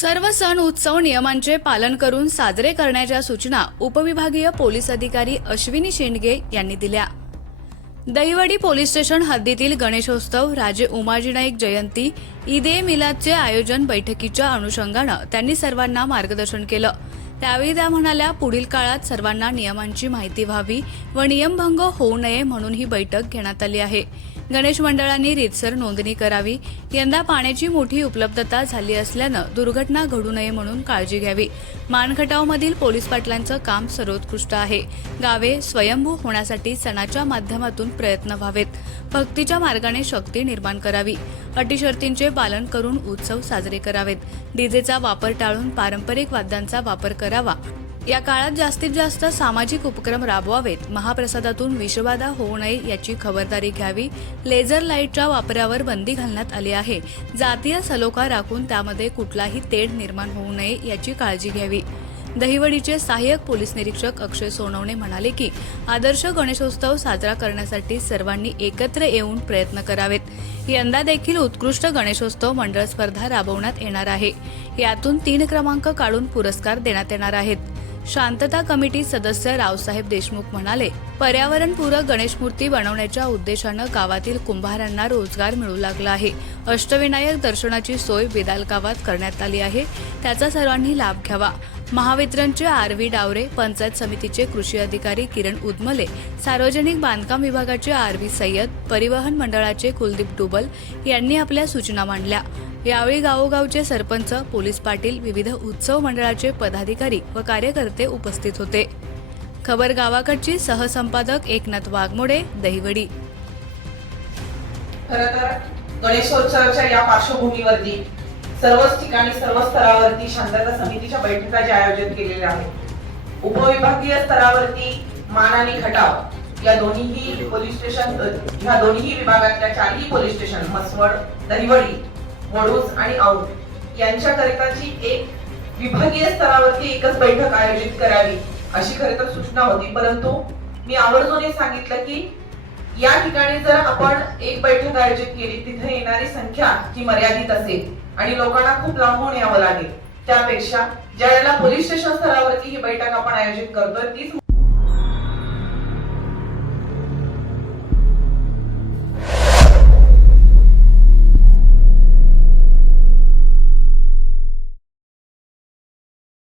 सर्व सण उत्सव नियमांचे पालन करून साजरे करण्याच्या सूचना उपविभागीय पोलीस अधिकारी अश्विनी शेंडगे यांनी दिल्या. दहिवडी पोलीस स्टेशन हद्दीतील गणेशोत्सव राजे उमाजी नाईक जयंती ईद ए मिलादचे आयोजन बैठकीच्या अनुषंगानं त्यांनी सर्वांना मार्गदर्शन केलं. त्यावेळी त्या म्हणाल्या पुढील काळात सर्वांना नियमांची माहिती व्हावी व नियमभंग होऊ नये म्हणून ही बैठक घेण्यात आली आहे. गणेश मंडळांनी रीतसर नोंदणी करावी. यंदा पाण्याची मोठी उपलब्धता झाली असल्यानं दुर्घटना घडू नये म्हणून काळजी घ्यावी. मानखटावमधील पोलीस पाटलांचं काम सर्वोत्कृष्ट आहे. गावे स्वयंभू होण्यासाठी सणाच्या माध्यमातून प्रयत्न व्हावेत. भक्तीच्या मार्गाने शक्ती निर्माण करावी. अटीशर्तींचे पालन करून उत्सव साजरे करावेत. डीजेचा वापर टाळून पारंपरिक वाद्यांचा वापर करावा. या काळात जास्तीत जास्त सामाजिक उपक्रम राबवावेत. महाप्रसादातून विषबाधा होऊ नये याची खबरदारी घ्यावी. लेझर लाईटच्या वापरावर बंदी घालण्यात आली आहे. जातीय सलोखा राखून त्यामध्ये कुठलाही तेढ निर्माण होऊ नये याची काळजी घ्यावी. दहिवडीचे सहाय्यक पोलीस निरीक्षक अक्षय सोनवणे म्हणाले की आदर्श गणेशोत्सव साजरा करण्यासाठी सर्वांनी एकत्र येऊन प्रयत्न करावेत. यंदा देखील उत्कृष्ट गणेशोत्सव मंडळ स्पर्धा राबवण्यात येणार आहे. यातून तीन क्रमांक काढून पुरस्कार देण्यात येणार आहेत. शांतता कमिटी सदस्य रावसाहेब देशमुख म्हणाले पर्यावरणपूरक गणेश मूर्ती बनवण्याच्या उद्देशानं गावातील कुंभारांना रोजगार मिळू लागला आहे. अष्टविनायक दर्शनाची सोय बेदाल गावात करण्यात आली आहे. त्याचा सर्वांनी लाभ घ्यावा. महावितरणचे आर व्ही डावरे पंचायत समितीचे कृषी अधिकारी किरण उदमले सार्वजनिक बांधकाम विभागाचे आर व्ही सय्यद परिवहन मंडळाचे कुलदीप डुबल यांनी आपल्या सूचना मांडल्या. यावेळी गावोगावचे सरपंच पोलीस पाटील विविध उत्सव मंडळाचे पदाधिकारी व कार्यकर्ते उपस्थित होते. खबर गावाकडची सहसंपादक एकनाथ वाघमोडे दहिवडी. तर गणेशोत्सवाच्या या पार्श्वभूमीवरती सर्वच ठिकाणी सर्व स्तरावरती शांतता समितीच्या बैठका जे आयोजित केलेल्या आहेत. उपविभागीय स्तरावरती मान आणि खटाव या दोन्हीही पोलीस स्टेशन ह्या दोन्ही विभागातल्या चारही पोलीस स्टेशन मसवड दहिवडी वडूज आणि औंध यांच्याकरिताची एक विभागीय स्तरावरती एकच बैठक आयोजित करावी अशी खरे तर सूचना होती. परंतु मी आवर्जून हे सांगितलं की या ठिकाणी जर आपण एक बैठक आयोजित केली तिथे येणारी संख्या ही मर्यादित असेल आणि लोकांना खूप लांबून यावं लागेल. त्यापेक्षा ज्या वेळेला पोलीस स्टेशन स्तरावरती ही बैठक आपण आयोजित करतोय तीच